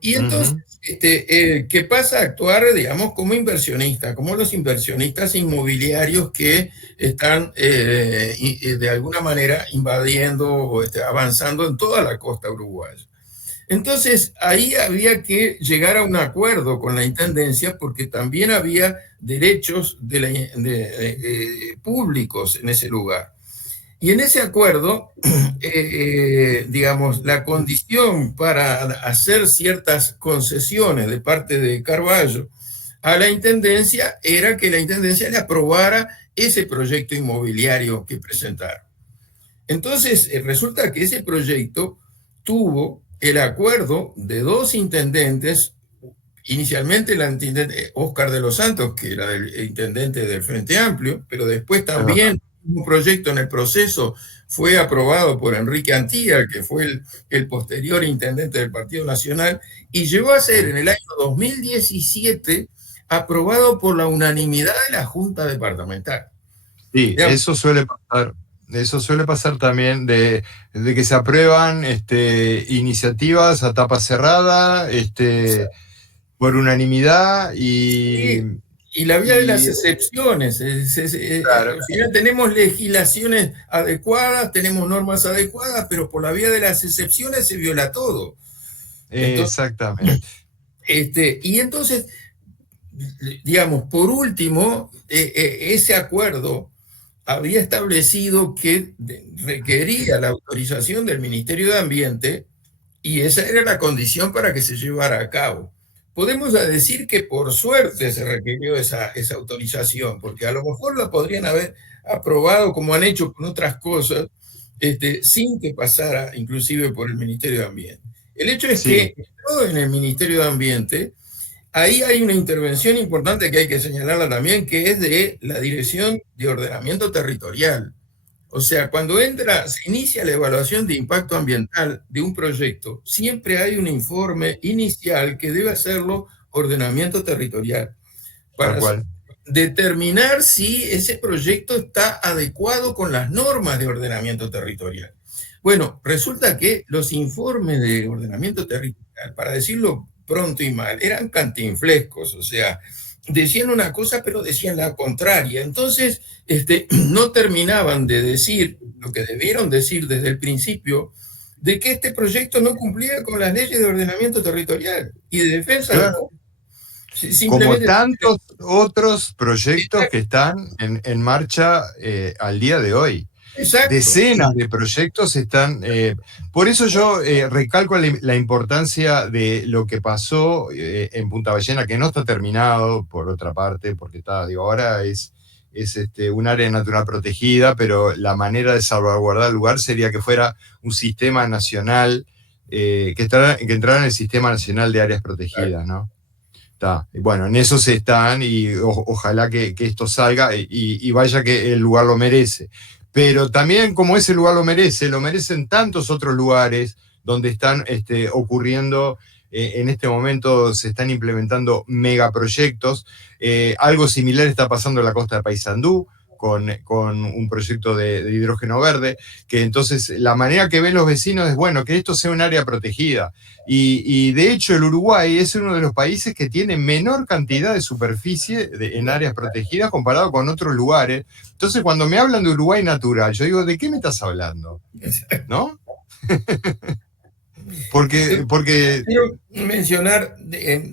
y entonces, ¿qué pasa? A actuar, digamos, como inversionista, como los inversionistas inmobiliarios que están de alguna manera invadiendo o avanzando en toda la costa uruguaya. Entonces, ahí había que llegar a un acuerdo con la intendencia porque también había derechos públicos en ese lugar. Y en ese acuerdo, digamos, la condición para hacer ciertas concesiones de parte de Carballo a la intendencia era que la intendencia le aprobara ese proyecto inmobiliario que presentaron. Entonces, resulta que ese proyecto tuvo el acuerdo de dos intendentes, inicialmente el intendente Óscar de los Santos, que era el intendente del Frente Amplio, pero después también un proyecto en el proceso fue aprobado por Enrique Antía, que fue el posterior intendente del Partido Nacional, y llegó a ser en el año 2017 aprobado por la unanimidad de la Junta Departamental. Sí, eso suele pasar. Eso suele pasar también de que se aprueban iniciativas a tapa cerrada, por unanimidad y la vía de las excepciones. Claro. Al final tenemos legislaciones adecuadas, tenemos normas adecuadas, pero por la vía de las excepciones se viola todo. Entonces, exactamente. Y entonces, digamos, por último, ese acuerdo había establecido que requería la autorización del Ministerio de Ambiente y esa era la condición para que se llevara a cabo. Podemos decir que por suerte se requirió esa autorización, porque a lo mejor la podrían haber aprobado como han hecho con otras cosas, sin que pasara inclusive por el Ministerio de Ambiente. El hecho es que en el Ministerio de Ambiente ahí hay una intervención importante que hay que señalarla también, que es de la Dirección de Ordenamiento Territorial. O sea, cuando se inicia la evaluación de impacto ambiental de un proyecto, siempre hay un informe inicial que debe hacerlo ordenamiento territorial Tal para cual. determinar si ese proyecto está adecuado con las normas de ordenamiento territorial. Bueno, resulta que los informes de ordenamiento territorial, para decirlo pronto y mal, eran cantinflescos, o sea, decían una cosa pero decían la contraria. Entonces, no terminaban de decir lo que debieron decir desde el principio, de que este proyecto no cumplía con las leyes de ordenamiento territorial y de defensa del Claro. costo. Como Simplemente. tantos otros proyectos que están en marcha al día de hoy. Exacto. Decenas de proyectos están. Por eso yo recalco la importancia de lo que pasó en Punta Ballena, que no está terminado, por otra parte, porque está, digo, ahora es un área natural protegida, pero la manera de salvaguardar el lugar sería que fuera un sistema nacional, que entrara en el Sistema Nacional de Áreas Protegidas, ¿no? Está. Bueno, en eso se están y ojalá que esto salga y vaya que el lugar lo merece. Pero también como ese lugar lo merecen tantos otros lugares donde están ocurriendo, en este momento se están implementando megaproyectos. Algo similar está pasando en la costa de Paysandú, con un proyecto de hidrógeno verde, que entonces la manera que ven los vecinos es, bueno, que esto sea un área protegida. Y de hecho el Uruguay es uno de los países que tiene menor cantidad de superficie en áreas protegidas comparado con otros lugares. Entonces cuando me hablan de Uruguay natural, yo digo, ¿de qué me estás hablando? ¿No? porque Quiero mencionar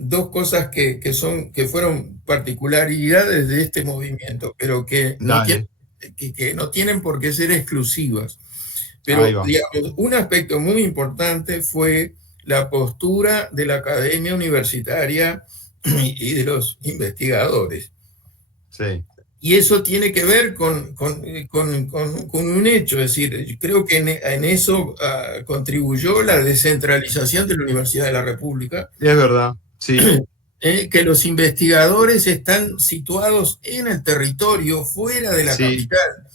dos cosas que fueron particularidades de este movimiento, pero que no tienen por qué ser exclusivas. Pero, digamos, un aspecto muy importante fue la postura de la academia universitaria y de los investigadores. Sí. Y eso tiene que ver con un hecho, es decir, yo creo que en eso contribuyó la descentralización de la Universidad de la República. Es verdad, sí. Que los investigadores están situados en el territorio, fuera de la capital.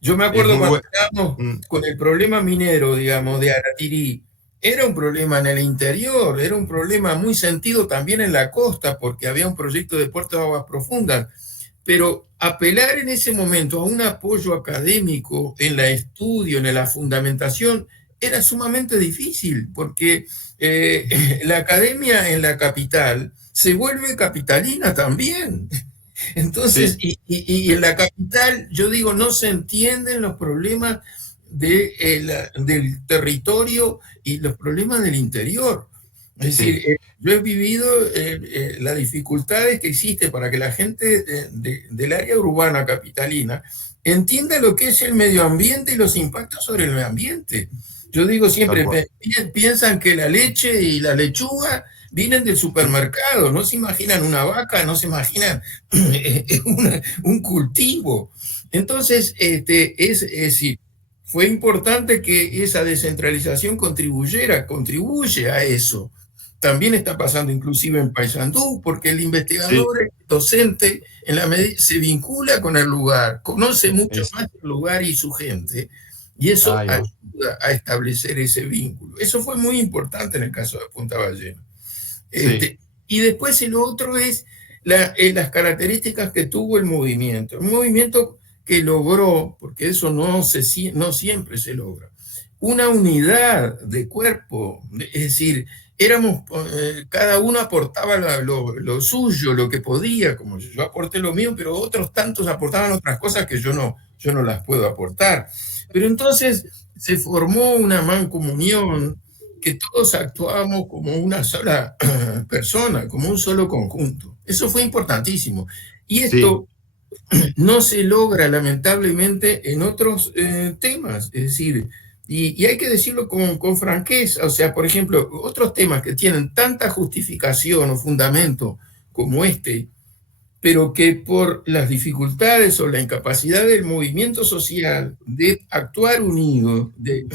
Yo me acuerdo cuando estábamos con el problema minero, digamos, de Aratirí, era un problema en el interior, era un problema muy sentido también en la costa, porque había un proyecto de puerto de aguas profundas. Pero apelar en ese momento a un apoyo académico en el estudio, en la fundamentación, era sumamente difícil, porque la academia en la capital se vuelve capitalina también. Entonces, y en la capital, yo digo, no se entienden los problemas del territorio y los problemas del interior. Es decir, yo he vivido las dificultades que existen para que la gente del área urbana capitalina entienda lo que es el medio ambiente y los impactos sobre el medio ambiente. Yo digo siempre, piensan que la leche y la lechuga vienen del supermercado, no se imaginan una vaca, no se imaginan un cultivo. Entonces, es decir, fue importante que esa descentralización contribuye a eso. También está pasando inclusive en Paysandú, porque el investigador, el docente, se vincula con el lugar, conoce mucho más el lugar y su gente, y eso ayuda a establecer ese vínculo. Eso fue muy importante en el caso de Punta Ballena. Y después el otro es las características que tuvo el movimiento. Un movimiento que logró, porque eso no siempre se logra, una unidad de cuerpo, es decir, cada uno aportaba lo suyo, lo que podía, como yo aporté lo mío, pero otros tantos aportaban otras cosas que yo no las puedo aportar. Pero entonces se formó una mancomunión que todos actuábamos como una sola persona, como un solo conjunto. Eso fue importantísimo. Y esto no se logra lamentablemente en otros temas, es decir, y hay que decirlo con franqueza, o sea, por ejemplo, otros temas que tienen tanta justificación o fundamento como este, pero que por las dificultades o la incapacidad del movimiento social de actuar unido, de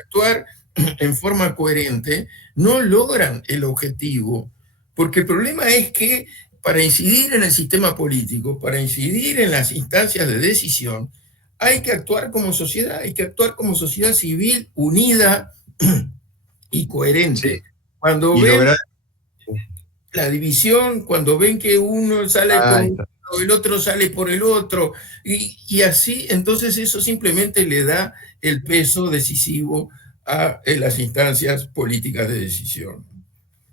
actuar en forma coherente, no logran el objetivo, Porque el problema es que para incidir en el sistema político, para incidir en las instancias de decisión, hay que actuar como sociedad, hay que actuar como sociedad civil unida y coherente. Sí. Cuando Y ven lograr... la división, cuando ven que uno sale por Ahí un está. lado, el otro sale por el otro, y así, entonces eso simplemente le da el peso decisivo a las instancias políticas de decisión.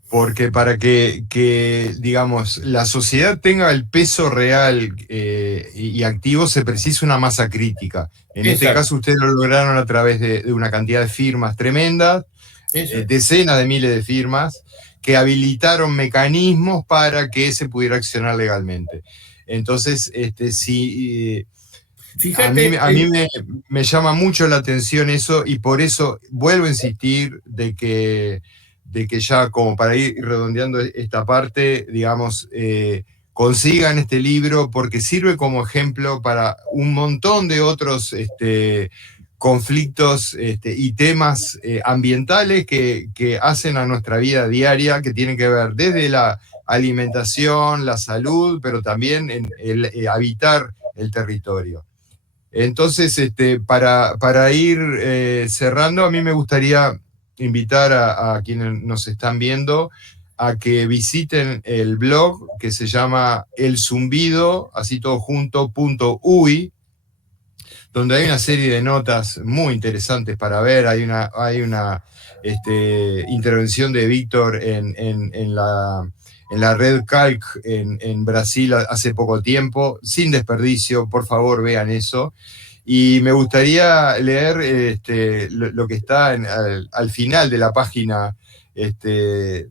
Porque para digamos, la sociedad tenga el peso real y activo, se precisa una masa crítica. En este Exacto, caso, ustedes lo lograron a través de una cantidad de firmas tremendas, exacto. decenas de miles de firmas, que habilitaron mecanismos para que se pudiera accionar legalmente. Entonces, si... Fíjate, a mí me llama mucho la atención eso, y por eso vuelvo a insistir de que ya, como para ir redondeando esta parte, digamos, consigan este libro, porque sirve como ejemplo para un montón de otros conflictos y temas ambientales que hacen a nuestra vida diaria, que tienen que ver desde la alimentación, la salud, pero también en el habitar el territorio. Entonces, para ir cerrando, a mí me gustaría invitar a quienes nos están viendo a que visiten el blog que se llama El Zumbido, así todo junto, .uy, donde hay una serie de notas muy interesantes para ver. Hay una intervención de Víctor en la red Calc en Brasil hace poco tiempo, sin desperdicio, por favor vean eso. Y me gustaría leer lo que está al final de la página del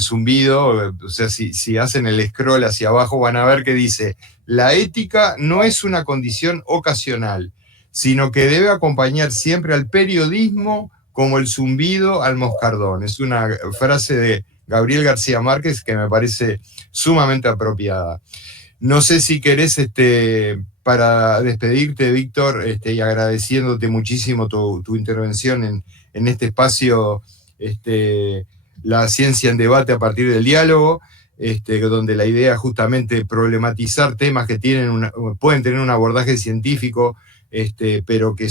Zumbido. O sea, si hacen el scroll hacia abajo van a ver que dice: la ética no es una condición ocasional, sino que debe acompañar siempre al periodismo como el zumbido al moscardón. Es una frase de Gabriel García Márquez que me parece sumamente apropiada. No sé si querés, para despedirte, Víctor, y agradeciéndote muchísimo tu intervención en este espacio, La Ciencia en Debate a partir del diálogo, donde la idea es justamente problematizar temas que pueden tener un abordaje científico, pero que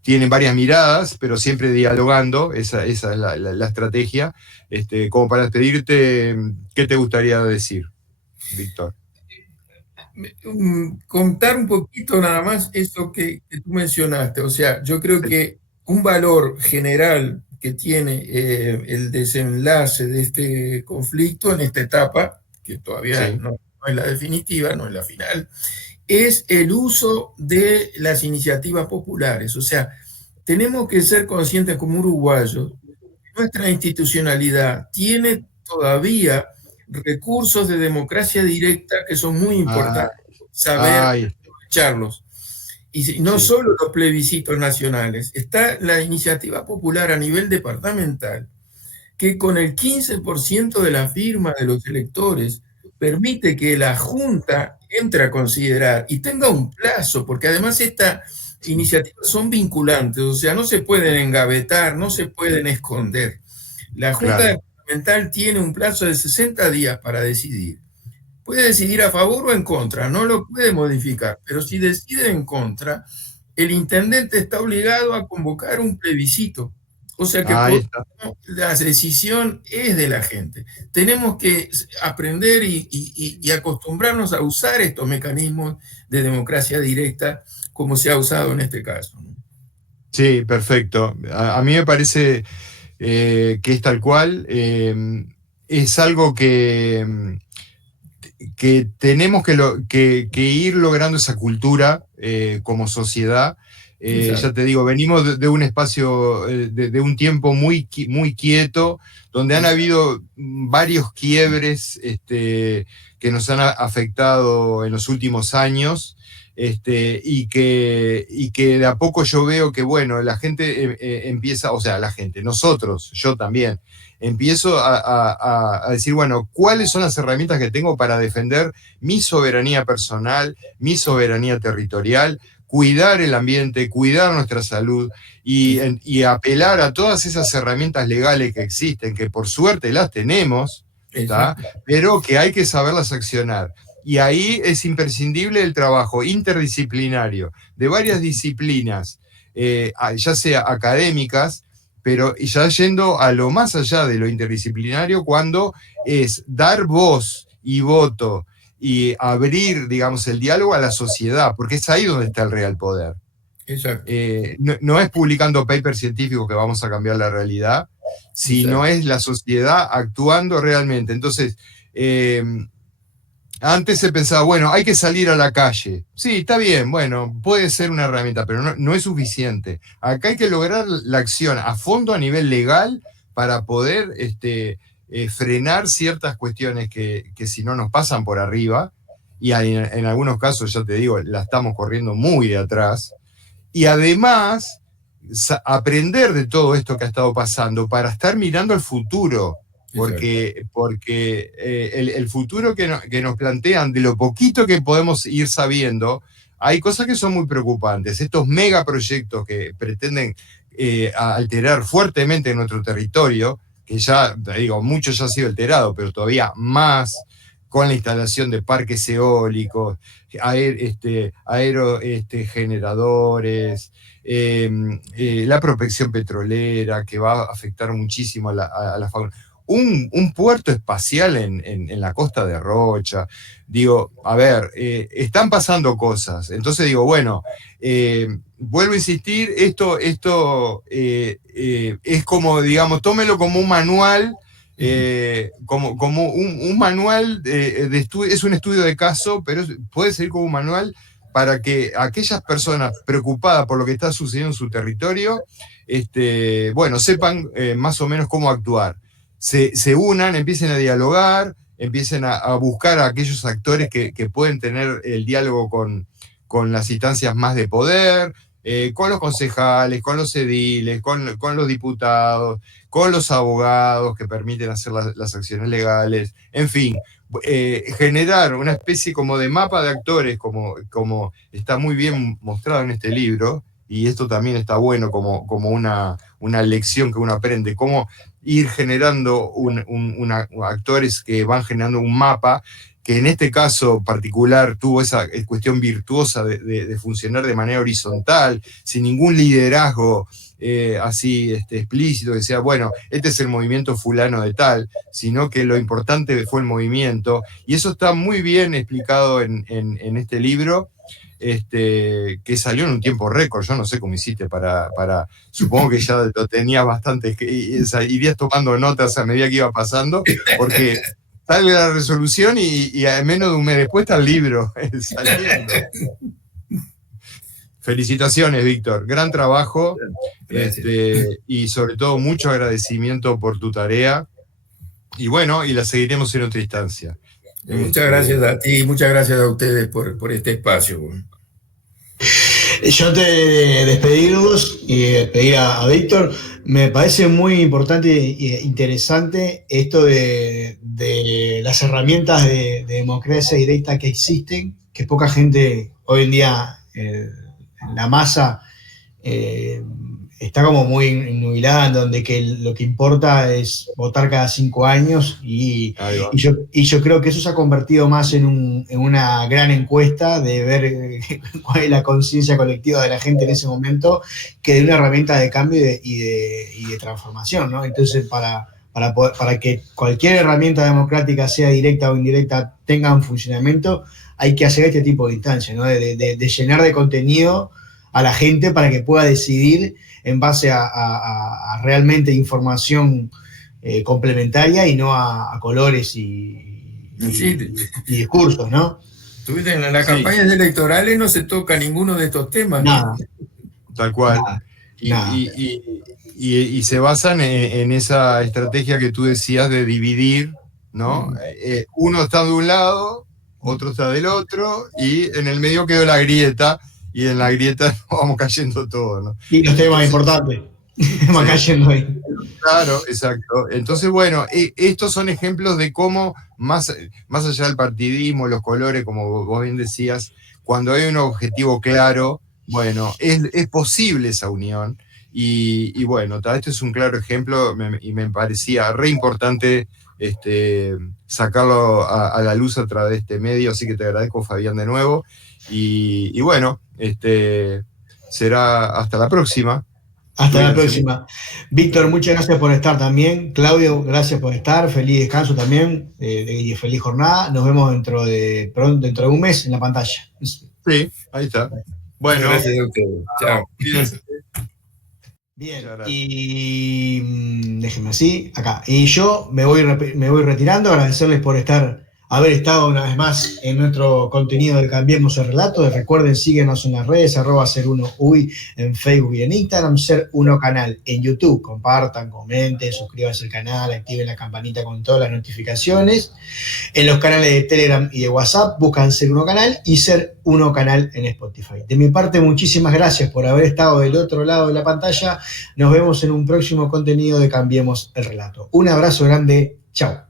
tienen varias miradas, pero siempre dialogando. Esa es la estrategia. Como para despedirte, ¿qué te gustaría decir, Víctor? Contar un poquito nada más eso que tú mencionaste. O sea, yo creo que un valor general que tiene el desenlace de este conflicto en esta etapa, que todavía Sí. no es la definitiva, no es la final, es el uso de las iniciativas populares. O sea, tenemos que ser conscientes como uruguayos, nuestra institucionalidad tiene todavía recursos de democracia directa que son muy Ah, importantes saber ahí, aprovecharlos. Y no sí. solo los plebiscitos nacionales, está la iniciativa popular a nivel departamental, que con el 15% de la firma de los electores permite que la Junta entre a considerar y tenga un plazo, porque además estas iniciativas son vinculantes, o sea, no se pueden engavetar, no se pueden esconder. La Junta Claro. Departamental tiene un plazo de 60 días para decidir. Puede decidir a favor o en contra, no lo puede modificar, pero si decide en contra, el intendente está obligado a convocar un plebiscito. O sea que Ahí está. la decisión es de la gente. Tenemos que aprender y acostumbrarnos a usar estos mecanismos de democracia directa como se ha usado en este caso. Sí, perfecto. A mí me parece que es tal cual. Es algo que tenemos que ir logrando esa cultura como sociedad. Ya te digo, venimos de un espacio, de un tiempo muy quieto, donde han habido varios quiebres que nos han afectado en los últimos años. Y que de a poco yo veo que, bueno, la gente empieza, o sea, la gente, nosotros, yo también, empiezo a decir, bueno, ¿cuáles son las herramientas que tengo para defender mi soberanía personal, mi soberanía territorial? cuidar el ambiente, cuidar nuestra salud y apelar a todas esas herramientas legales que existen, que por suerte las tenemos, ¿tá? Pero que hay que saberlas accionar. Y ahí es imprescindible el trabajo interdisciplinario de varias disciplinas, ya sea académicas, pero ya yendo a lo más allá de lo interdisciplinario, cuando es dar voz y voto y abrir, digamos, el diálogo a la sociedad, porque es ahí donde está el real poder. Exacto. No es publicando papers científicos que vamos a cambiar la realidad, sino es la sociedad actuando realmente. Entonces, antes se pensaba, bueno, hay que salir a la calle. Sí, está bien, bueno, puede ser una herramienta, pero no es suficiente. Acá hay que lograr la acción a fondo a nivel legal para poder frenar ciertas cuestiones que si no nos pasan por arriba, y en algunos casos, ya te digo, la estamos corriendo muy de atrás. Y además, aprender de todo esto que ha estado pasando para estar mirando al futuro. Porque el futuro que nos plantean, de lo poquito que podemos ir sabiendo, hay cosas que son muy preocupantes. Estos megaproyectos que pretenden alterar fuertemente nuestro territorio, que ya, te digo, mucho ya ha sido alterado, pero todavía más con la instalación de parques eólicos, generadores, la prospección petrolera, que va a afectar muchísimo a la fauna. Un puerto espacial en la costa de Rocha. Digo, a ver, están pasando cosas. Entonces digo, bueno, vuelvo a insistir, esto es como, digamos, tómelo como un manual, como un manual de estudio, es un estudio de caso, pero puede ser como un manual para que aquellas personas preocupadas por lo que está sucediendo en su territorio, bueno, sepan más o menos cómo actuar. Se unan, empiecen a dialogar, empiecen a buscar a aquellos actores que pueden tener el diálogo con las instancias más de poder, con los concejales, con los ediles, con los diputados, con los abogados que permiten hacer las acciones legales, en fin, generar una especie como de mapa de actores, como está muy bien mostrado en este libro, y esto también está bueno como una lección que uno aprende, cómo ir generando actores que van generando un mapa, que en este caso particular tuvo esa cuestión virtuosa de funcionar de manera horizontal, sin ningún liderazgo así explícito, que sea, bueno, este es el movimiento fulano de tal, sino que lo importante fue el movimiento, y eso está muy bien explicado en este libro, que salió en un tiempo récord. Yo no sé cómo hiciste supongo que ya lo tenías bastante, irías tomando notas a medida que iba pasando, porque sale la resolución y a menos de un mes después está el libro saliendo. Felicitaciones, Víctor, gran trabajo, y sobre todo mucho agradecimiento por tu tarea, y bueno, y la seguiremos en otra instancia. Muchas gracias a ti, muchas gracias a ustedes por este espacio. Yo te despedirnos y despedir a Víctor. Me parece muy importante e interesante esto de las herramientas de democracia directa que existen, que poca gente hoy en día, la masa, está como muy nubilada, en donde lo que importa es votar cada 5 años y yo creo que eso se ha convertido más en una gran encuesta de ver cuál es la conciencia colectiva de la gente en ese momento, que de una herramienta de cambio y de transformación, ¿no? Entonces, para que cualquier herramienta democrática, sea directa o indirecta, tenga un funcionamiento, hay que hacer este tipo de instancias, ¿no? De llenar de contenido a la gente para que pueda decidir en base a realmente información complementaria y no a colores y discursos, ¿no? En las campañas electorales no se toca ninguno de estos temas. Nada. Tal cual. Nada. Y se basan en esa estrategia que tú decías de dividir, ¿no? Uno está de un lado, otro está del otro, y en el medio quedó la grieta, y en la grieta vamos cayendo todos, ¿no? Y los temas importantes van cayendo ahí. Claro, exacto. Entonces, bueno, estos son ejemplos de cómo, más allá del partidismo, los colores, como vos bien decías, cuando hay un objetivo claro, Bueno, es posible esa unión y bueno, esto es un claro ejemplo y me parecía re importante sacarlo a la luz a través de este medio, así que te agradezco, Fabián, de nuevo y bueno, será hasta la próxima. Hasta la Cuídense. próxima. Víctor, muchas gracias por estar también. Claudio, gracias por estar. Feliz descanso también y feliz jornada. Nos vemos dentro de un mes en la pantalla. Sí, ahí está. Bueno, gracias a ustedes. Chao. Cuídense. Bien, y déjenme así, acá. Y yo me voy retirando, agradecerles por haber estado una vez más en nuestro contenido de Cambiemos el Relato. Recuerden, síguenos en las redes, @ser1uy en Facebook y en Instagram, Ser1 Canal en YouTube. Compartan, comenten, suscríbanse al canal, activen la campanita con todas las notificaciones. En los canales de Telegram y de WhatsApp buscan Ser1 Canal y Ser1 Canal en Spotify. De mi parte, muchísimas gracias por haber estado del otro lado de la pantalla. Nos vemos en un próximo contenido de Cambiemos el Relato. Un abrazo grande. Chao.